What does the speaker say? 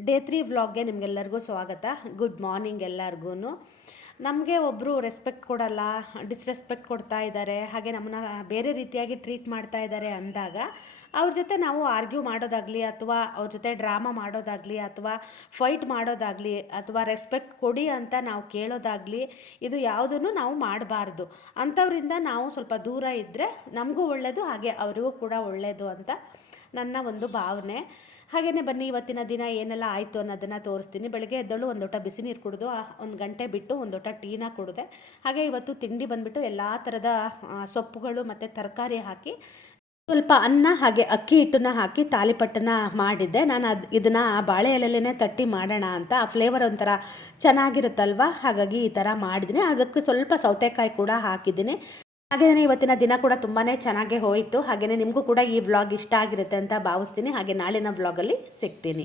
Day 3 ವ್ಲಾಗ್ಗೆ ನಿಮಗೆಲ್ಲರಿಗೂ ಸ್ವಾಗತ. Good morning ಎಲ್ಲರಿಗೂ. ನಮಗೆ ಒಬ್ಬರು ರೆಸ್ಪೆಕ್ಟ್ ಕೊಡಲ್ಲ, ಡಿಸ್ರೆಸ್ಪೆಕ್ಟ್ ಕೊಡ್ತಾ ಇದ್ದಾರೆ, ಹಾಗೆ ನಮ್ಮನ್ನ ಬೇರೆ ರೀತಿಯಾಗಿ ಟ್ರೀಟ್ ಮಾಡ್ತಾ ಇದ್ದಾರೆ ಅಂದಾಗ ಅವ್ರ ಜೊತೆ ನಾವು ಆರ್ಗ್ಯೂ ಮಾಡೋದಾಗಲಿ ಅಥವಾ ಅವ್ರ ಜೊತೆ ಡ್ರಾಮಾ ಮಾಡೋದಾಗಲಿ ಅಥವಾ ಫೈಟ್ ಮಾಡೋದಾಗಲಿ ಅಥವಾ ರೆಸ್ಪೆಕ್ಟ್ ಕೊಡಿ ಅಂತ ನಾವು ಕೇಳೋದಾಗಲಿ ಇದು ಯಾವುದನ್ನು ನಾವು ಮಾಡಬಾರ್ದು. ಅಂಥವರಿಂದ ನಾವು ಸ್ವಲ್ಪ ದೂರ ಇದ್ದರೆ ನಮಗೂ ಒಳ್ಳೆಯದು, ಹಾಗೆ ಅವರಿಗೂ ಕೂಡ ಒಳ್ಳೆಯದು ಅಂತ ನನ್ನ ಒಂದು ಭಾವನೆ. ಹಾಗೆಯೇ ಬನ್ನಿ ಇವತ್ತಿನ ದಿನ ಏನೆಲ್ಲ ಆಯಿತು ಅನ್ನೋದನ್ನು ತೋರಿಸ್ತೀನಿ. ಬೆಳಗ್ಗೆ ಎದ್ದಳು ಒಂದು ಲೋಟ ಬಿಸಿ ನೀರು ಕುಡಿದು 1 ಗಂಟೆ ಬಿಟ್ಟು ಒಂದು ಲೋಟ ಟೀನ ಕುಡಿದೆ. ಹಾಗೆ ಇವತ್ತು ತಿಂಡಿ ಬಂದುಬಿಟ್ಟು ಎಲ್ಲ ಥರದ ಸೊಪ್ಪುಗಳು ಮತ್ತು ತರಕಾರಿ ಹಾಕಿ ಸ್ವಲ್ಪ ಅನ್ನ ಹಾಗೆ ಅಕ್ಕಿ ಹಿಟ್ಟನ್ನು ಹಾಕಿ ತಾಲಿಪಟ್ಟನ್ನು ಮಾಡಿದ್ದೆ. ನಾನು ಇದನ್ನು ಬಾಳೆ ಎಲೆಯಲ್ಲೇ ತಟ್ಟಿ ಮಾಡೋಣ ಅಂತ, ಆ ಫ್ಲೇವರ್ ಒಂಥರ ಚೆನ್ನಾಗಿರುತ್ತಲ್ವ, ಹಾಗಾಗಿ ಈ ಥರ ಮಾಡಿದ್ದೀನಿ. ಅದಕ್ಕೆ ಸ್ವಲ್ಪ ಸೌತೆಕಾಯಿ ಕೂಡ ಹಾಕಿದ್ದೀನಿ. ಹಾಗೆಯೇ ಇವತ್ತಿನ ದಿನ ಕೂಡ ತುಂಬಾ ಚೆನ್ನಾಗೇ ಹೋಯಿತು. ಹಾಗೆಯೇ ನಿಮಗೂ ಕೂಡ ಈ ವ್ಲಾಗ್ ಇಷ್ಟ ಆಗಿರುತ್ತೆ ಅಂತ ಭಾವಿಸ್ತೀನಿ. ಹಾಗೆ ನಾಳಿನ ವ್ಲಾಗಲ್ಲಿ ಸಿಗ್ತೀನಿ.